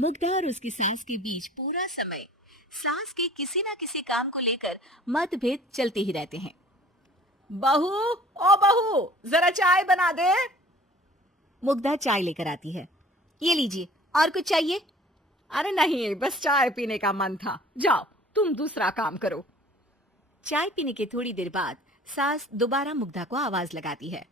मुग्धा और उसकी सास के बीच पूरा समय सास के किसी ना किसी काम को लेकर मतभेद चलते ही रहते हैं। बहू, ओ बहू, जरा चाय बना दे। मुग्धा चाय लेकर आती है। ये लीजिए, और कुछ चाहिए? अरे नहीं, बस चाय पीने का मन था। जाओ तुम दूसरा काम करो। चाय पीने के थोड़ी देर बाद सास दोबारा मुग्धा को आवाज लगाती है।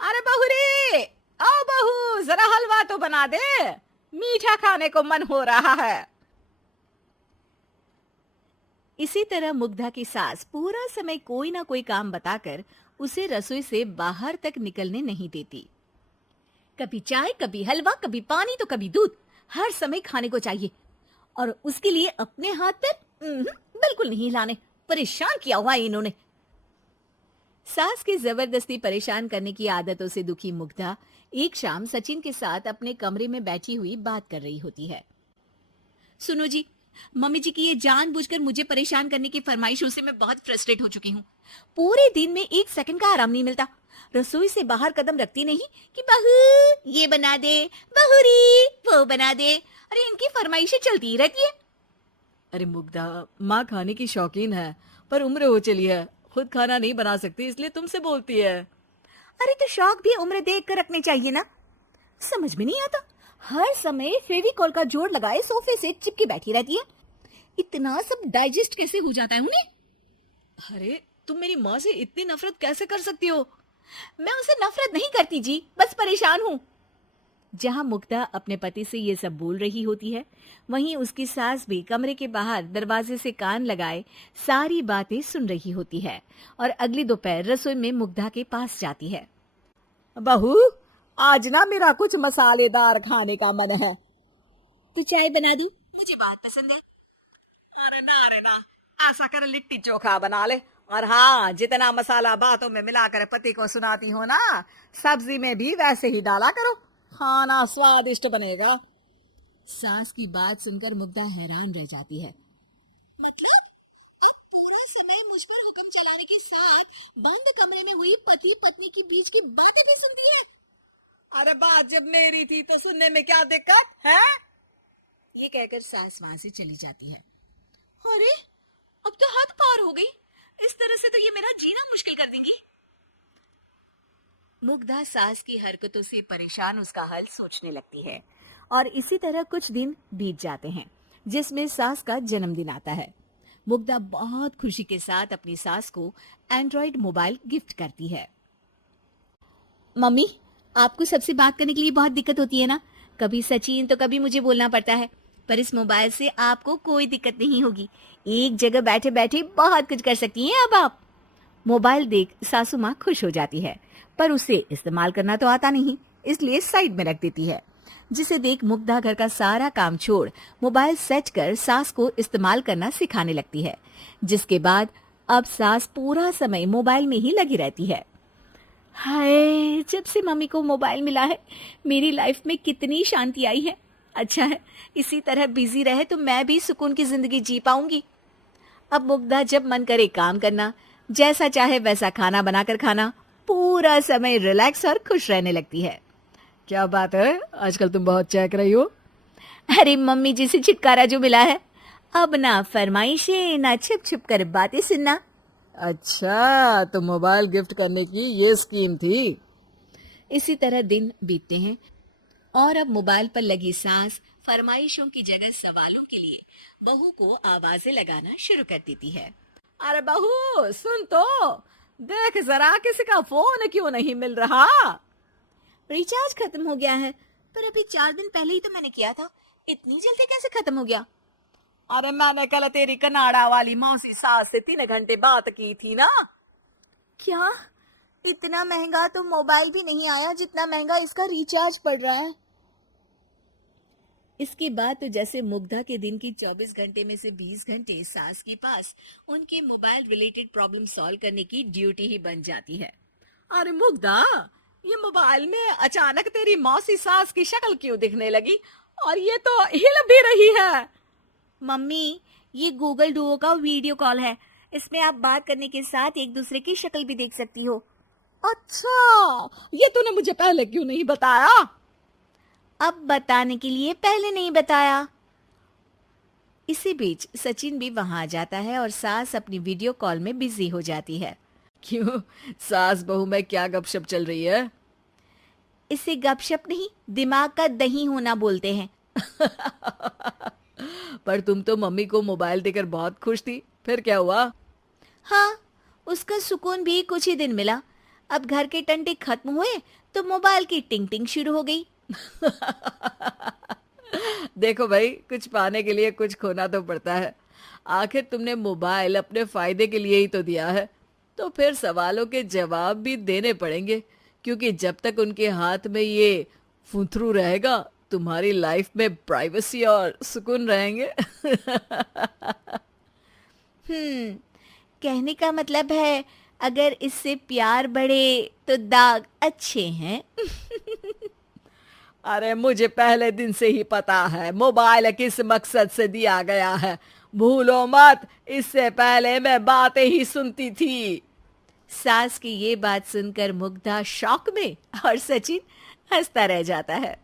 अरे बहुरी, ओ बहू, जरा हलवा तो बना दे, मीठा खाने को मन हो रहा है। इसी तरह मुग्धा की सास पूरा समय कोई ना कोई काम बताकर उसे रसोई से बाहर तक निकलने नहीं देती। कभी चाय, कभी हलवा, कभी पानी तो कभी दूध, हर समय खाने को चाहिए और उसके लिए अपने हाथ पैर बिल्कुल नहीं हिलाने। परेशान किया हुआ है इन्होंने। सास की जबरदस्ती परेशान करने की आदतों से दुखी मुग्धा एक शाम सचिन के साथ अपने कमरे में बैठी हुई बात कर रही होती है। सुनो जी, मम्मी जी की ये जानबूझकर मुझे परेशान करने की फरमाइशों से मैं बहुत फ्रस्ट्रेट हो चुकी हूँ। पूरे दिन में एक सेकंड का आराम नहीं मिलता। रसोई से बाहर कदम रखती नहीं कि बहू ये बना दे, बहुरी वो बना दे। अरे इनकी फरमाइशें चलती ही रहती है। अरे मुग्धा, माँ खाने की शौकीन है, पर उम्र हो चली है, खुद खाना नहीं बना सकती, इसलिए तुमसे बोलती है। अरे तो शौक भी उम्र देख कर रखने चाहिए ना। समझ में नहीं आता, हर समय फेविकॉल का जोड़ लगाए सोफे से चिपकी बैठी रहती है। इतना सब डाइजेस्ट कैसे हो जाता है उन्हें? अरे तुम मेरी माँ से इतनी नफरत कैसे कर सकती हो? मैं उसे नफरत नहीं करती जी, बस परेशान हूँ। जहाँ मुग्धा अपने पति से ये सब बोल रही होती है, वहीं उसकी सास भी कमरे के बाहर दरवाजे से कान लगाए सारी बातें सुन रही होती है और अगली दोपहर रसोई में मुग्धा के पास जाती है। बहू, आज ना मेरा कुछ मसालेदार खाने का मन है। तो चाय बना दूं? मुझे बहुत पसंद है। अरे ना, ऐसा कर लिट्टी चोखा बना ले। और हाँ, जितना मसाला बातों में मिलाकर पति को सुनाती हो ना, सब्जी में भी वैसे ही डाला करो, खाना स्वादिष्ट बनेगा। सास की बात सुनकर मुग्धा हैरान रह जाती है। मतलब अब पूरा समय मुझ पर हुक्म चलाने के साथ बंद कमरे में हुई पति पत्नी के बीच की बातें भी सुनती है। अरे बात जब मेरी थी तो सुनने में क्या दिक्कत है? ये कहकर सास वहां से चली जाती है। अरे अब तो हद पार हो गई, इस तरह से तो ये मेरा जीना मुश्किल कर देंगी। मुग्धा सास की हरकतों से परेशान उसका हल सोचने लगती है और इसी तरह कुछ दिन बीत जाते हैं, जिसमें सास का जन्मदिन आता है। मुग्धा बहुत खुशी के साथ अपनी सास को एंड्रॉइड मोबाइल गिफ्ट करती है। मम्मी, आपको सबसे बात करने के लिए बहुत दिक्कत होती है ना? कभी सचिन तो कभी मुझे बोलना पड़ता है, पर इस मोबाइल से आपको कोई दिक्कत नहीं होगी। एक जगह बैठे बैठे बहुत कुछ कर सकती हैं अब आप। मोबाइल देख सासू माँ खुश हो जाती है, पर उसे इस्तेमाल करना तो आता नहीं, इसलिए साइड में रख देती है। जिसे देख मुग्धा घर का सारा काम छोड़ मोबाइल सेट कर सास को इस्तेमाल करना सिखाने लगती है, जिसके बाद अब सास पूरा समय मोबाइल में ही लगी रहती है। हाय, जब से मम्मी को मोबाइल मिला है मेरी लाइफ में कितनी शांति आई है। अच्छा है, इसी तरह बिजी रहे तो मैं भी सुकून की जिंदगी जी पाऊंगी। अब मुग्धा जब मन करे काम करना, जैसा चाहे वैसा खाना बनाकर खाना, पूरा समय रिलैक्स और खुश रहने लगती है। क्या बात है, आजकल तुम बहुत चहक रही हो। अरे मम्मी जी से छुटकारा जो मिला है, अब ना फरमाइशें ना छुप छुप कर बातें सुनना। अच्छा, तो मोबाइल गिफ्ट करने की ये स्कीम थी। इसी तरह दिन बीतते हैं और अब मोबाइल पर लगी सास फरमाइशों की जगह सवालों के लिए बहू को आवाजें लगाना शुरू कर देती है। अरे बहू सुन तो, देख जरा किसी का फोन क्यों नहीं मिल रहा? रिचार्ज खत्म हो गया है, पर अभी 4 दिन पहले ही तो मैंने किया था, इतनी जल्दी कैसे खत्म हो गया? अरे मैंने कल तेरी कनाडा वाली मौसी सास से 3 घंटे बात की थी ना। क्या? इतना महंगा तो मोबाइल भी नहीं आया जितना महंगा इसका रिचार्ज पड़ रहा है। इसके बाद तो जैसे मुग्धा के दिन की 24 घंटे में से 20 घंटे सास के पास उनके मोबाइल रिलेटेड प्रॉब्लम सॉल्व करने की ड्यूटी ही बन जाती है। अरे मुग्धा, ये मोबाइल में अचानक तेरी मौसी सास की शक्ल क्यों दिखने लगी? और ये तो हिल भी रही है। मम्मी, ये गूगल डुओ का वीडियो कॉल है, इसमें आप बात करने के साथ एक दूसरे की शक्ल भी देख सकती हो। अच्छा, ये तूने मुझे पहले क्यों नहीं बताया? अब बताने के लिए पहले नहीं बताया। इसी बीच सचिन भी वहां आ जाता है और सास अपनी वीडियो कॉल में बिजी हो जाती है। क्यों, सास बहू में क्या गपशप चल रही है? इसे गपशप नहीं, दिमाग का दही होना बोलते हैं। पर तुम तो मम्मी को मोबाइल देकर बहुत खुश थी, फिर क्या हुआ? हाँ, उसका सुकून भी कुछ ही दिन मिला। अब घर के टंटे खत्म हुए तो मोबाइल की टिंग टिंग शुरू हो गई। देखो भाई, कुछ पाने के लिए कुछ खोना तो पड़ता है। आखिर तुमने मोबाइल अपने फायदे के लिए ही तो दिया है, तो फिर सवालों के जवाब भी देने पड़ेंगे, क्योंकि जब तक उनके हाथ में ये फुंथरू रहेगा, तुम्हारी लाइफ में प्राइवेसी और सुकून रहेंगे। कहने का मतलब है अगर इससे प्यार बढ़े तो दाग अच्छे हैं। अरे मुझे पहले दिन से ही पता है मोबाइल किस मकसद से दिया गया है। भूलो मत, इससे पहले मैं बातें ही सुनती थी। सास की ये बात सुनकर मुग्धा शॉक में और सचिन हंसता रह जाता है।